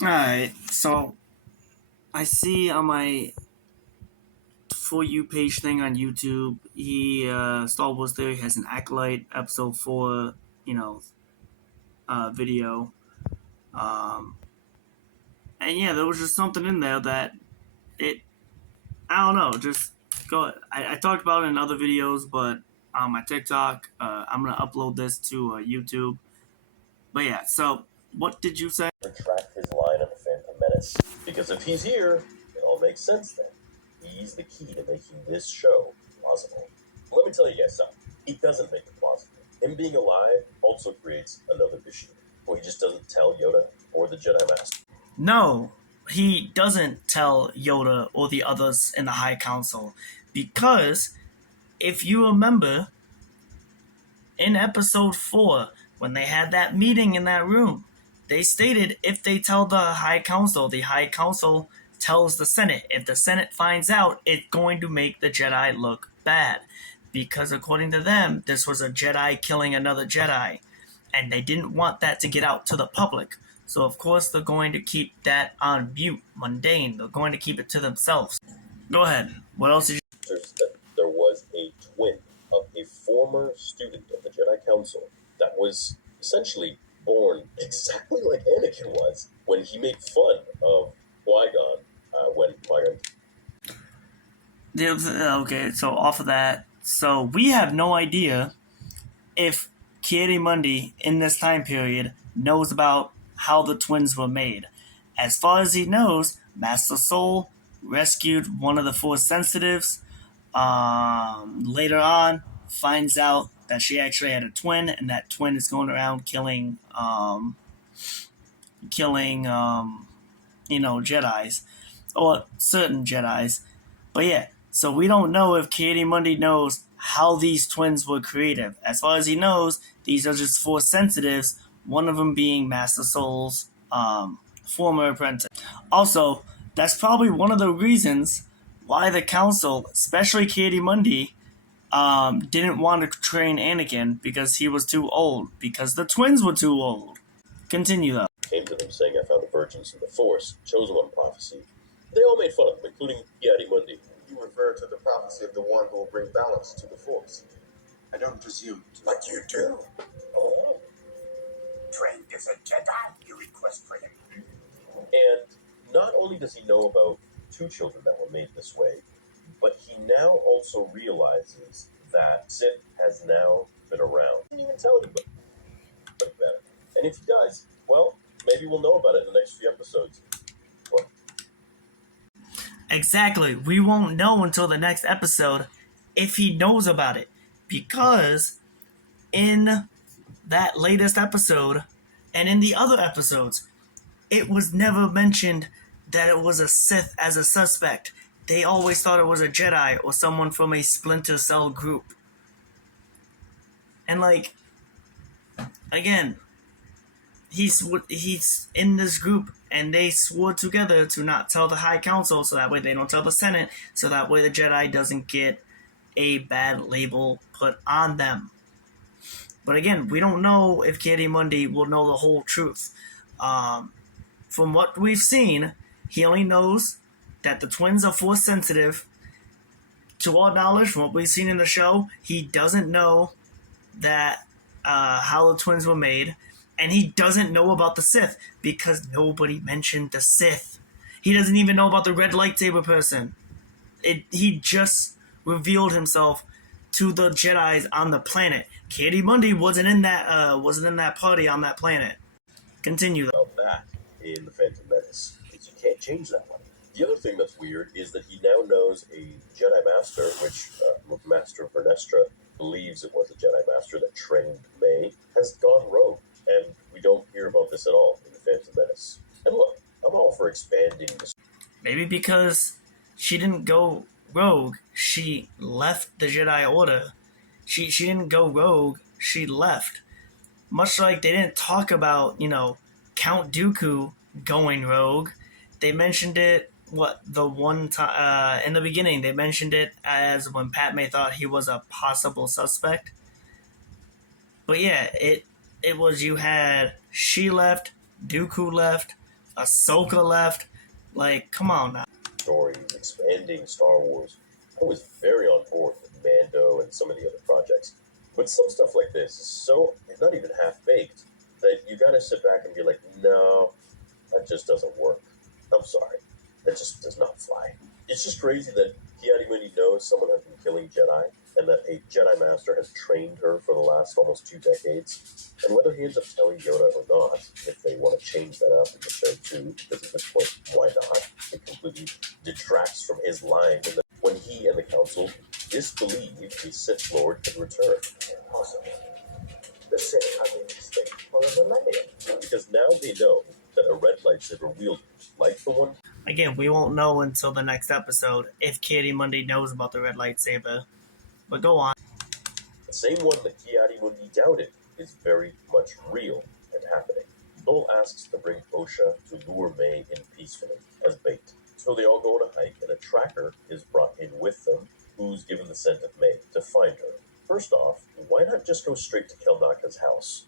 Alright, so I see on my For You page thing on YouTube, Star Wars Theory has an Acolyte episode 4, you know, video. Um, and yeah, there was just something in there that it, I don't know, just go. I talked about it in other videos, but on my TikTok, I'm going to upload this to YouTube. But yeah, so what did you say? Retract his line on the Phantom Menace. Because if he's here, it all makes sense then. He's the key to making this show plausible. Let me tell you guys something. He doesn't make it plausible. Him being alive also creates another issue. Well, he just doesn't tell Yoda or the Jedi Master. No, he doesn't tell Yoda or the others in the High Council because if you remember in episode 4 when they had that meeting in that room, they stated if they tell the High Council tells the Senate. If the Senate finds out, it's going to make the Jedi look bad because according to them, this was a Jedi killing another Jedi and they didn't want that to get out to the public. So of course they're going to keep that on mute, mundane. They're going to keep it to themselves. Go ahead. What else did you... That there was a twin of a former student of the Jedi Council that was essentially born exactly like Anakin was when he made fun of Qui-Gon when Qui-Gon... Okay, so off of that, so we have no idea if Ki-Adi-Mundi in this time period knows about how the twins were made. As far as he knows, Master Soul rescued one of the Force Sensitives. Later on, finds out that she actually had a twin, and that twin is going around killing Jedis, or certain Jedis. But yeah, so we don't know if Ki-Adi-Mundi knows how these twins were created. As far as he knows, these are just Force Sensitives, one of them being Master Soul's former apprentice. Also, that's probably one of the reasons why the Council, especially Ki-Adi-Mundi, didn't want to train Anakin because he was too old, because the twins were too old. Continue though. Came to them saying, I found the virgins in the Force, chosen one prophecy. They all made fun of him, including Ki-Adi-Mundi. You refer to the prophecy of the one who will bring balance to the Force. I don't presume to. But you do. Oh. Trained as a Jedi, you request for him. And not only does he know about 2 children that were made this way, but he now also realizes that Sith has now been around. He didn't even tell anybody like that. And if he does, well, maybe we'll know about it in the next few episodes. Well, exactly. We won't know until the next episode if he knows about it. Because in that latest episode and in the other episodes, it was never mentioned that it was a Sith as a suspect. They always thought it was a Jedi or someone from a Splinter Cell group. And like, again, he's in this group and they swore together to not tell the High Council so that way they don't tell the Senate, so that way the Jedi doesn't get a bad label put on them. But again, we don't know if Ki-Adi-Mundi will know the whole truth. From what we've seen, he only knows that the twins are Force sensitive. To our knowledge, from what we've seen in the show, he doesn't know that how the twins were made, and he doesn't know about the Sith because nobody mentioned the Sith. He doesn't even know about the red lightsaber person. He just revealed himself to the Jedis on the planet. Ki-Adi-Mundi wasn't in that party on that planet. Continue though. about that in the Phantom Menace, because you can't change that one. The other thing that's weird is that he now knows a Jedi Master, which Master Vernestra believes it was a Jedi Master that trained May, has gone rogue, and we don't hear about this at all in the Phantom Menace. And look, I'm all for expanding this. Maybe because she didn't go rogue, she left the Jedi Order. She didn't go rogue, she left. Much like they didn't talk about, Count Dooku going rogue. They mentioned it, the one time, in the beginning, they mentioned it as when Padme thought he was a possible suspect. But yeah, it was, you had, she left, Dooku left, Ahsoka left. Like, come on now. Stories, expanding Star Wars. I was very on board with Mando and some of the other projects. But some stuff like this is so not even half-baked that you gotta sit back and be like, no, that just doesn't work. I'm sorry. That just does not fly. It's just crazy that Ki-Adi-Mundi knows someone has been killing Jedi, and that a Jedi Master has trained her for the last almost 2 decades. And whether he ends up telling Yoda or not, if they want to change that up in the show too, because at this point, why not? It completely detracts from his line when he and the Council disbelieve the Sith Lord can return. Possible. The Sith have been extinct for a millennium. Because now they know that a red lightsaber wielder, like the one... Again, we won't know until the next episode if Ki-Adi-Mundi knows about the red lightsaber. But go on. The same one that Ki-Adi-Mundi doubted is very much real and happening. Sol asks to bring Osha to lure May in peacefully as bait. So they all go on a hike, and a tracker is brought in with them, who's given the scent of May to find her. First off, why not just go straight to Kelnaka's house?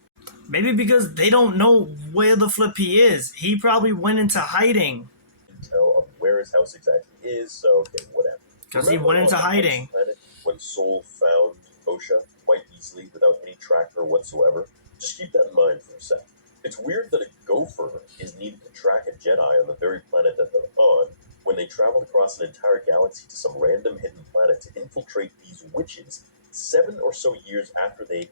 Maybe because they don't know where the flip he is. He probably went into hiding. Tell on where his house exactly is, so okay, whatever. Because he went into hiding. Planet, when Sol found Osha quite easily without any tracker whatsoever, just keep that in mind for a sec. It's weird that a gopher is needed to track a Jedi on the very planet that they're on when they traveled across an entire galaxy to some random hidden planet to infiltrate these witches 7 or so years after they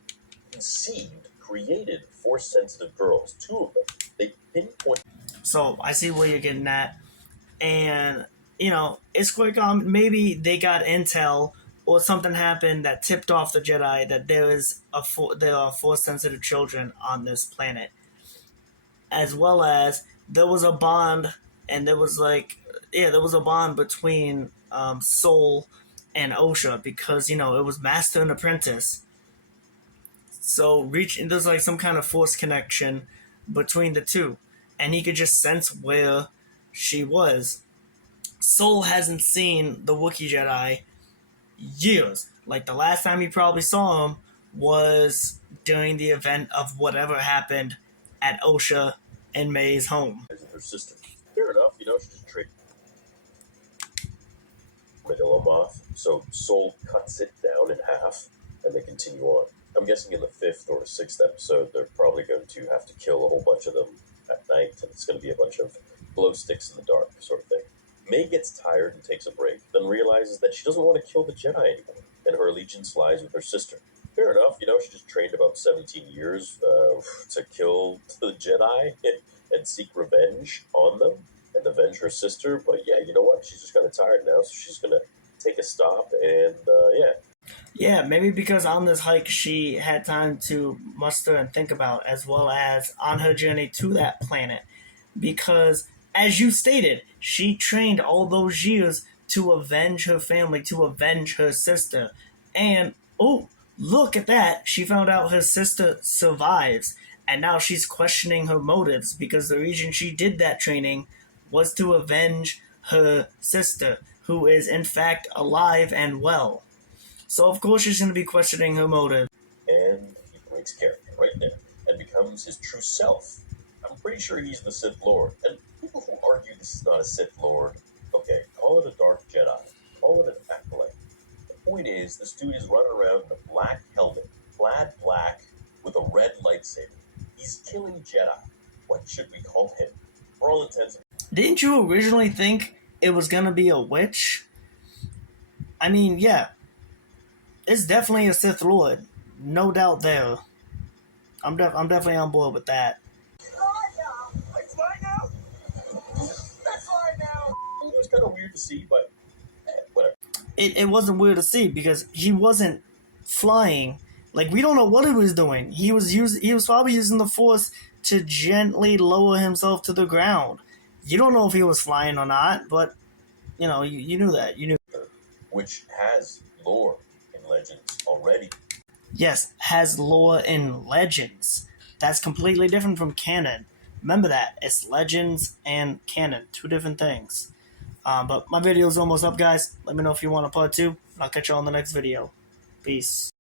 created Force-sensitive girls. 2 of them. They pinpoint... So, I see where you're getting at. And, you know, it's quick on. Maybe they got intel or something happened that tipped off the Jedi that there are Force-sensitive children on this planet. As well as there was a bond, and there was a bond between Sol and Osha because, you know, it was master and apprentice. So there's like some kind of force connection between the two, and he could just sense where she was. Sol hasn't seen the Wookiee Jedi years. Like the last time he probably saw him was during the event of whatever happened at Osha and May's home. Her sister. Fair enough, you know, she just traded Manila Moth, so Sol cuts it down in half, and they continue on. I'm guessing in the 5th or 6th episode, they're probably going to have to kill a whole bunch of them at night, and it's going to be a bunch of glow sticks in the dark sort of thing. May gets tired and takes a break, then realizes that she doesn't want to kill the Jedi anymore, and her allegiance lies with her sister. Fair enough, you know, she just trained about 17 years to kill the Jedi and seek revenge on them and avenge her sister, but yeah, you know what? She's just kind of tired now, so she's going to take a stop and, yeah. Yeah, maybe because on this hike she had time to muster and think about, as well as on her journey to that planet. Because, as you stated, she trained all those years to avenge her family, to avenge her sister. And, oh, look at that, she found out her sister survives. And now she's questioning her motives, because the reason she did that training was to avenge her sister, who is in fact alive and well. So of course she's going to be questioning her motive. And he breaks character right there and becomes his true self. I'm pretty sure he's the Sith Lord. And people who argue this is not a Sith Lord, okay, call it a Dark Jedi. Call it an acolyte. The point is, this dude is running around in a black helmet, clad black, with a red lightsaber. He's killing Jedi. What should we call him? For all intents and... Didn't you originally think it was going to be a witch? I mean, yeah. It's definitely a Sith Lord. No doubt there. I'm definitely on board with that. It's fine now. That's fine now. It was kind of weird to see, but whatever. It wasn't weird to see because he wasn't flying. Like, we don't know what he was doing. He was probably using the Force to gently lower himself to the ground. You don't know if he was flying or not, but you know, you knew that. You knew. Which has lore in Legends already. Yes, has lore in Legends. That's completely different from canon. Remember that. It's Legends and canon. 2 different things. But my video's almost up, guys. Let me know if you want a part 2. I'll catch you on the next video. Peace.